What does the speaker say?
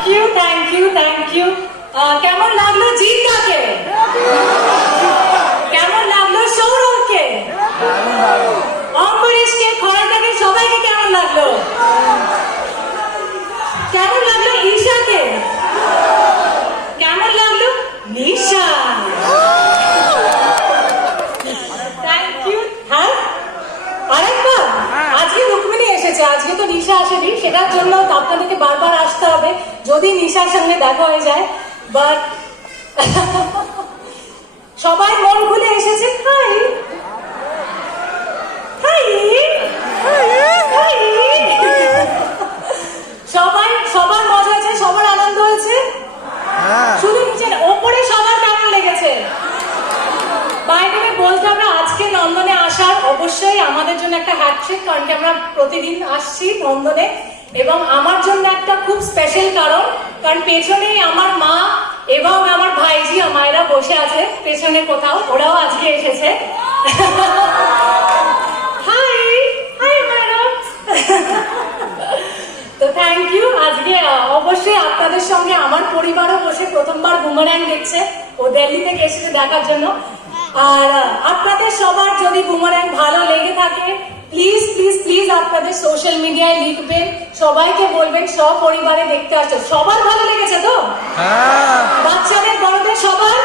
Thank you. কেমন লাগলো জিৎদাকে? কেমন লাগলো সৌরভকে? অম্বরীশকে, খয়রাকে, সবাইকে কেমন লাগলো? কেমন লাগলো ঈশাকে? কেমন লাগলো নিশা? Thank you. হ্যাঁ, আরেকবার আজকে রুক্মিণী এসেছে, আজকে তো নিশা আসেনি, সেটার জন্য আপনাদেরকে বারবার আসতে হবে যদি নিশার সঙ্গে দেখা হয়ে যায়। বাট সবাই মন খুলে এসেছে। হাই হাই হাই, সবার মজা হয়েছে, সবার আনন্দ হয়েছে। শুধু নিচের ওপরে সবার কেমন লেগেছে? বাইরে বলতে হবে আজকে নন্দনে আসার অবশ্যই আমাদের জন্য একটা হ্যাটট্রিক, কারণ কি আমরা প্রতিদিন আসছি নন্দনে, এবং আমার জন্য একটা খুব স্পেশাল কারণ পেছনেই আমার মা এবং আমার ভাইজি মায়েরা বসে আছে পেছনে কোথাও, ওরাও আজকে এসেছে। হাই হাই মায়েরা। তো থ্যাংক ইউ। আজকে অবশ্যই আপনাদের সঙ্গে আমার পরিবারও বসে প্রথমবার বুমারাং দেখছে, ও দিল্লি থেকে এসেছে দেখার জন্য। আর আপনাদের সবার যদি বুমারাং ভালো লেগে থাকে প্লিজ প্লিজ প্লিজ আপনাদের সোশ্যাল মিডিয়ায় লিখবেন, সবাইকে বলবেন সপরিবারে দেখতে আসছো। সবার ভালো লেগেছে তো? বাচ্চাদের বড়দের সবার?